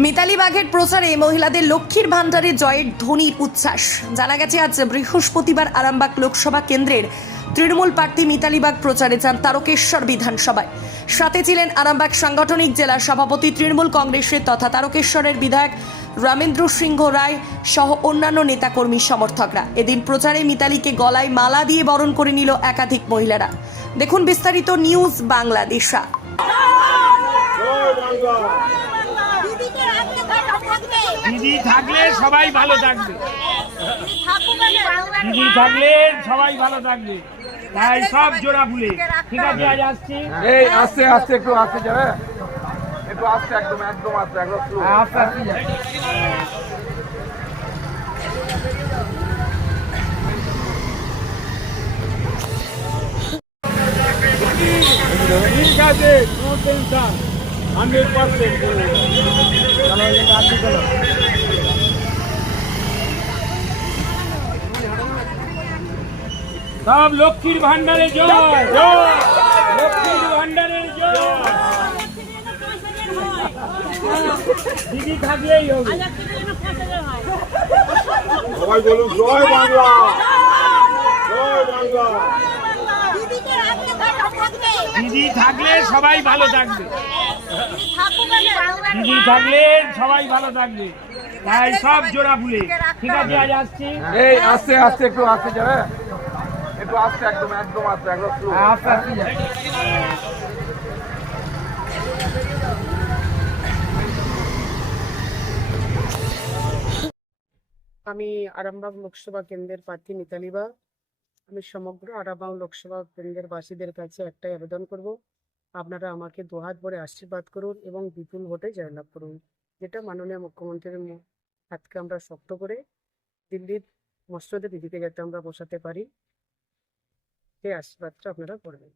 মিতালি বাঘের প্রচারে মহিলাদের লক্ষ্মীর ভান্ডারে জয়ের ধ্বনির উচ্ছ্বাস। জানা গেছে আজ বৃহস্পতিবার আরামবাগ লোকসভা কেন্দ্রের তৃণমূল প্রার্থী মিতালি বাঘ প্রচারে যান তারকেশ্বর বিধানসভায়। সাথে ছিলেন আরামবাগ সাংগঠনিক জেলা সভাপতি তৃণমূল কংগ্রেসের তথা তারকেশ্বরের বিধায়ক রামেন্দ্র সিংহ রায় সহ অন্যান্য নেতাকর্মী সমর্থকরা। এদিন প্রচারে মিতালিকে গলায় মালা দিয়ে বরণ করে নিল একাধিক মহিলারা। দেখুন বিস্তারিত নিউজ বাংলাদেশা। দিদি থাকলে সবাই ভালো থাকবে, দিদি থাকলে সবাই ভালো থাকবে, তাই সব জোড়া ফুলে। ঠিক আছে, আজ আসছি। এই আস্তে আস্তে একটু আস্তে যাবে, একটু আস্তে, একদম একদম আস্তে, একদম স্লো আস্তে আস্তে যাবে। ঠিক আছে, নো টেনশন, 100%। সব লক্ষ্মীর ভান্ডারে জয়, লক্ষ্মীর ভান্ডারের জয়। দিদি থাকলেই হবে। সবাই বলুন জয় বাংলা, জয় বাংলা। দিদি থাকলে সবাই ভালো থাকবে, দিদি থাকলে সবাই ভালো থাকবে, তাই সব জোড়া ফুলে। ঠিক আছে, আজ আসছি। এই আস্তে আস্তে একটু আস্তে যাবে, একটু আস্তে, একদম একদম আস্তে, একদম স্লো আস্তে আস্তে যাবে। আমি আরামবাগ লোকসভা কেন্দ্রের প্রার্থী মিতালি বাগ। আমি সমগ্র আরামবাগ লোকসভা কেন্দ্রের বাসীদের কাছে একটাই আবেদন করব, আপনারা আমাকে দুহাত ভরে আশীর্বাদ করুন এবং বিপুল ভোটে জয়লাভ করুন, যেটা মাননীয় মুখ্যমন্ত্রীর হাতকে আমরা শক্ত করে দিল্লির মসজিদে দিদিকে যাতে আমরা বসাতে পারি, সেই আশীর্বাদটা আপনারা করবেন।